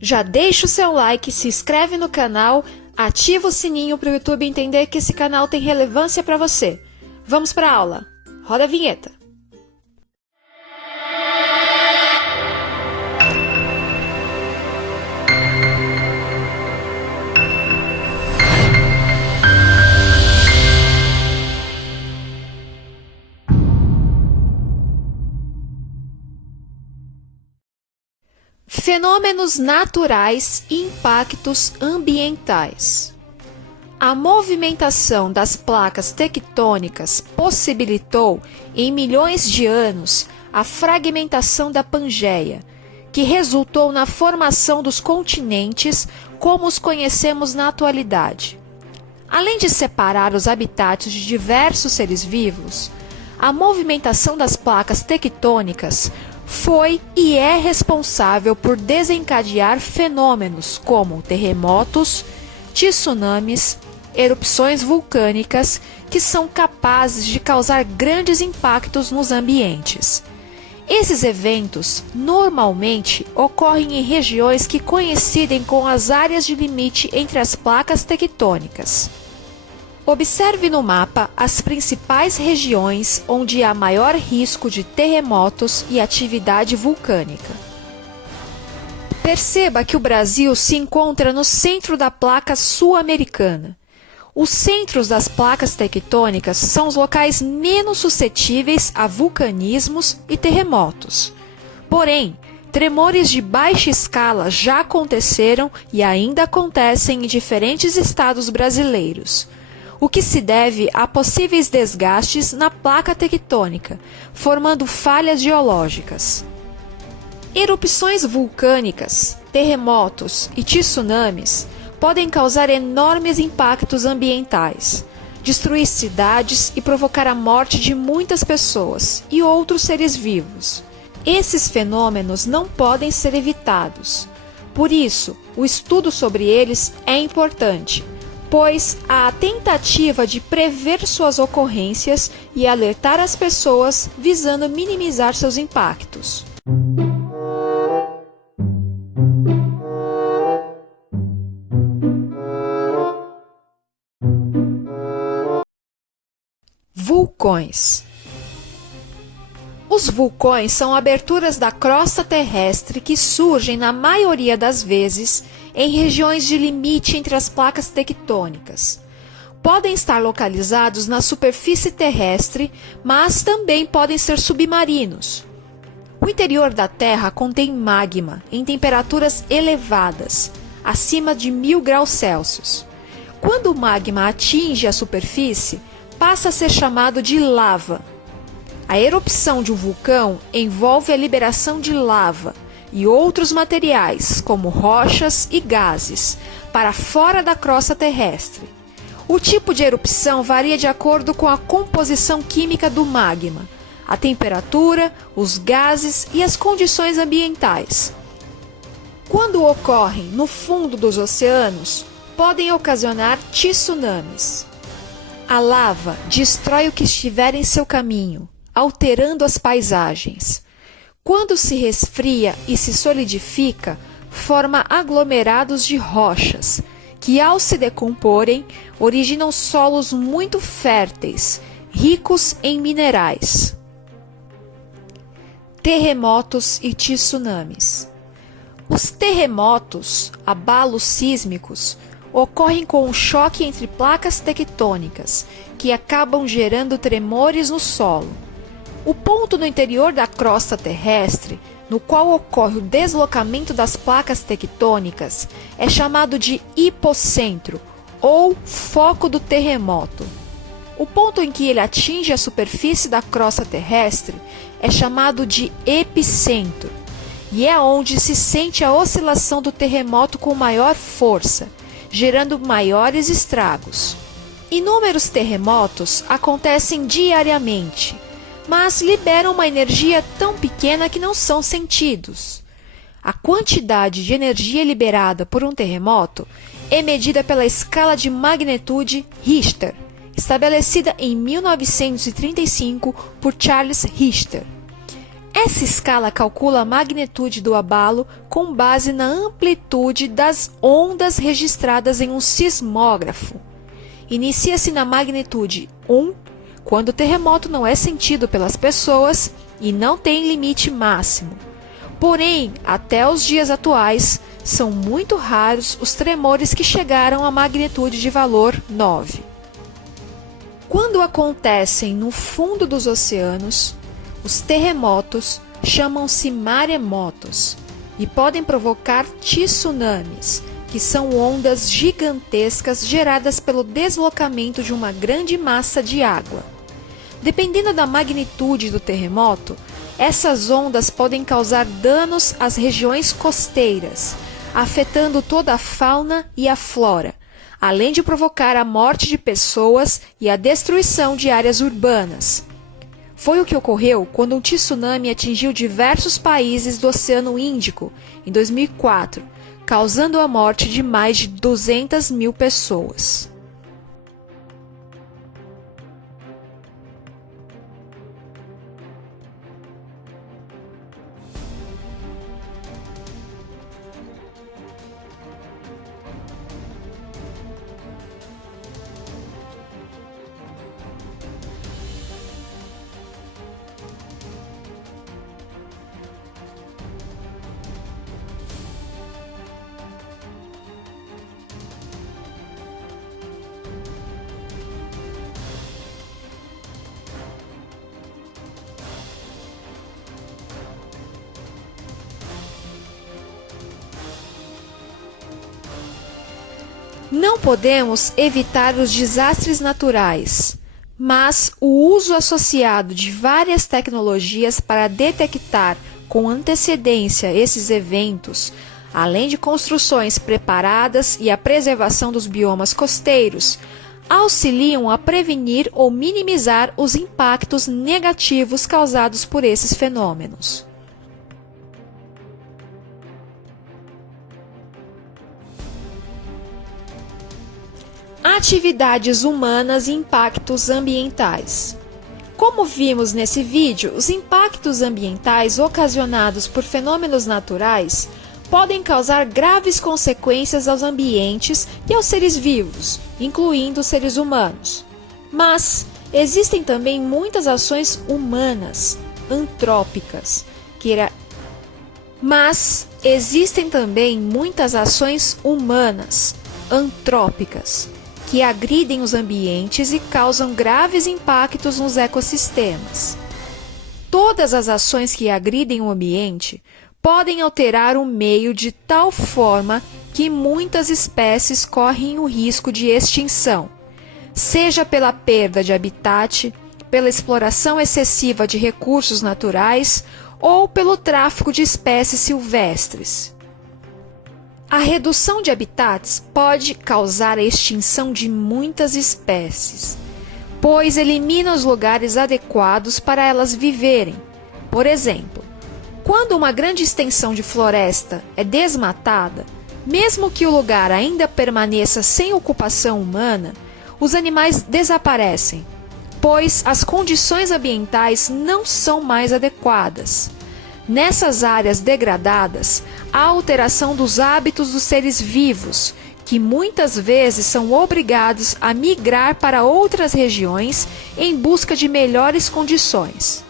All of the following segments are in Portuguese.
Já deixa o seu like, se inscreve no canal, ativa o sininho para o YouTube entender que esse canal tem relevância para você. Vamos para a aula. Roda a vinheta. Fenômenos naturais e impactos ambientais. A movimentação das placas tectônicas possibilitou, em milhões de anos, a fragmentação da Pangeia, que resultou na formação dos continentes como os conhecemos na atualidade. Além de separar os habitats de diversos seres vivos, a movimentação das placas tectônicas foi e é responsável por desencadear fenômenos como terremotos, tsunamis, erupções vulcânicas que são capazes de causar grandes impactos nos ambientes. Esses eventos normalmente ocorrem em regiões que coincidem com as áreas de limite entre as placas tectônicas. Observe no mapa as principais regiões onde há maior risco de terremotos e atividade vulcânica. Perceba que o Brasil se encontra no centro da placa sul-americana. Os centros das placas tectônicas são os locais menos suscetíveis a vulcanismos e terremotos. Porém, tremores de baixa escala já aconteceram e ainda acontecem em diferentes estados brasileiros, o que se deve a possíveis desgastes na placa tectônica, formando falhas geológicas. Erupções vulcânicas, terremotos e tsunamis podem causar enormes impactos ambientais, destruir cidades e provocar a morte de muitas pessoas e outros seres vivos. Esses fenômenos não podem ser evitados. Por isso, o estudo sobre eles é importante, pois há a tentativa de prever suas ocorrências e alertar as pessoas visando minimizar seus impactos. Vulcões. Os vulcões são aberturas da crosta terrestre que surgem, na maioria das vezes, em regiões de limite entre as placas tectônicas. Podem estar localizados na superfície terrestre, mas também podem ser submarinos. O interior da Terra contém magma em temperaturas elevadas, acima de 1000 graus Celsius. Quando o magma atinge a superfície, passa a ser chamado de lava. A erupção de um vulcão envolve a liberação de lava e outros materiais, como rochas e gases, para fora da crosta terrestre. O tipo de erupção varia de acordo com a composição química do magma, a temperatura, os gases e as condições ambientais. Quando ocorrem no fundo dos oceanos, podem ocasionar tsunamis. A lava destrói o que estiver em seu caminho, alterando as paisagens. Quando se resfria e se solidifica, forma aglomerados de rochas, que ao se decomporem, originam solos muito férteis, ricos em minerais. Terremotos e tsunamis. Os terremotos, abalos sísmicos, ocorrem com um choque entre placas tectônicas, que acabam gerando tremores no solo. O ponto no interior da crosta terrestre, no qual ocorre o deslocamento das placas tectônicas, é chamado de hipocentro, ou foco do terremoto. O ponto em que ele atinge a superfície da crosta terrestre é chamado de epicentro, e é onde se sente a oscilação do terremoto com maior força, gerando maiores estragos. Inúmeros terremotos acontecem diariamente, mas liberam uma energia tão pequena que não são sentidos. A quantidade de energia liberada por um terremoto é medida pela escala de magnitude Richter, estabelecida em 1935 por Charles Richter. Essa escala calcula a magnitude do abalo com base na amplitude das ondas registradas em um sismógrafo. Inicia-se na magnitude 1, quando o terremoto não é sentido pelas pessoas e não tem limite máximo. Porém, até os dias atuais, são muito raros os tremores que chegaram à magnitude de valor 9. Quando acontecem no fundo dos oceanos, os terremotos chamam-se maremotos e podem provocar tsunamis, que são ondas gigantescas geradas pelo deslocamento de uma grande massa de água. Dependendo da magnitude do terremoto, essas ondas podem causar danos às regiões costeiras, afetando toda a fauna e a flora, além de provocar a morte de pessoas e a destruição de áreas urbanas. Foi o que ocorreu quando um tsunami atingiu diversos países do Oceano Índico em 2004, causando a morte de mais de 200 mil pessoas. Não podemos evitar os desastres naturais, mas o uso associado de várias tecnologias para detectar com antecedência esses eventos, além de construções preparadas e a preservação dos biomas costeiros, auxiliam a prevenir ou minimizar os impactos negativos causados por esses fenômenos. Atividades humanas e impactos ambientais. Como vimos nesse vídeo, os impactos ambientais ocasionados por fenômenos naturais podem causar graves consequências aos ambientes e aos seres vivos, incluindo os seres humanos. Mas existem também muitas ações humanas, antrópicas, que agridem os ambientes e causam graves impactos nos ecossistemas. Todas as ações que agridem o ambiente podem alterar o meio de tal forma que muitas espécies correm o risco de extinção, seja pela perda de habitat, pela exploração excessiva de recursos naturais ou pelo tráfico de espécies silvestres. A redução de habitats pode causar a extinção de muitas espécies, pois elimina os lugares adequados para elas viverem. Por exemplo, quando uma grande extensão de floresta é desmatada, mesmo que o lugar ainda permaneça sem ocupação humana, os animais desaparecem, pois as condições ambientais não são mais adequadas. Nessas áreas degradadas, há alteração dos hábitos dos seres vivos, que muitas vezes são obrigados a migrar para outras regiões em busca de melhores condições.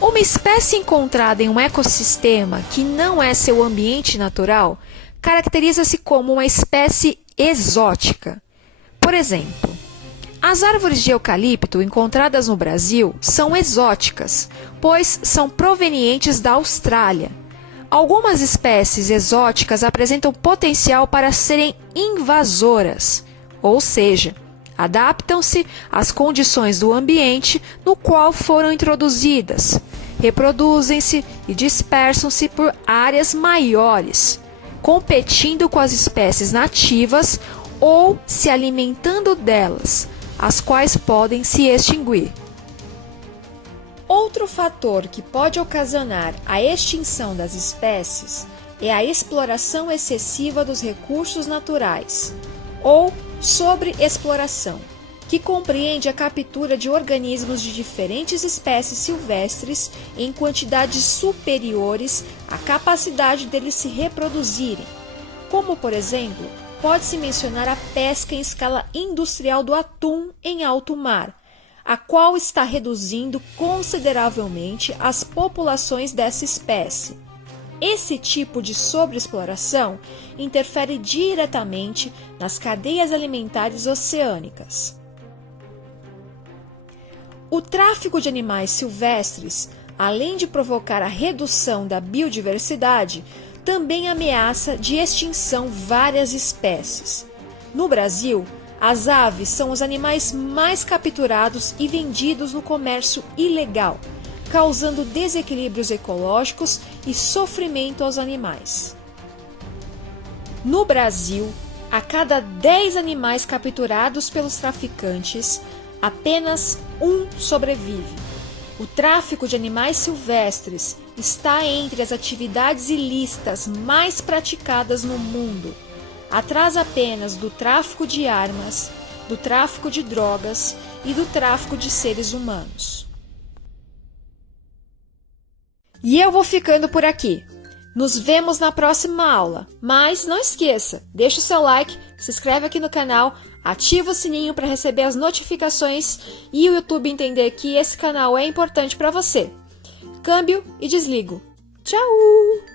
Uma espécie encontrada em um ecossistema que não é seu ambiente natural caracteriza-se como uma espécie exótica. Por exemplo, as árvores de eucalipto encontradas no Brasil são exóticas, pois são provenientes da Austrália. Algumas espécies exóticas apresentam potencial para serem invasoras, ou seja, adaptam-se às condições do ambiente no qual foram introduzidas, reproduzem-se e dispersam-se por áreas maiores, competindo com as espécies nativas ou se alimentando delas, as quais podem se extinguir. Outro fator que pode ocasionar a extinção das espécies é a exploração excessiva dos recursos naturais, ou sobreexploração, que compreende a captura de organismos de diferentes espécies silvestres em quantidades superiores à capacidade deles se reproduzirem, como, por exemplo, pode-se mencionar a pesca em escala industrial do atum em alto mar, a qual está reduzindo consideravelmente as populações dessa espécie. Esse tipo de sobreexploração interfere diretamente nas cadeias alimentares oceânicas. O tráfico de animais silvestres, além de provocar a redução da biodiversidade, também ameaça de extinção várias espécies. No Brasil, as aves são os animais mais capturados e vendidos no comércio ilegal, causando desequilíbrios ecológicos e sofrimento aos animais. No Brasil, a cada 10 animais capturados pelos traficantes, apenas um sobrevive. O tráfico de animais silvestres está entre as atividades ilícitas mais praticadas no mundo, atrás apenas do tráfico de armas, do tráfico de drogas e do tráfico de seres humanos. E eu vou ficando por aqui. Nos vemos na próxima aula, mas não esqueça, deixa o seu like, se inscreve aqui no canal, ativa o sininho para receber as notificações e o YouTube entender que esse canal é importante para você. Câmbio e desligo. Tchau!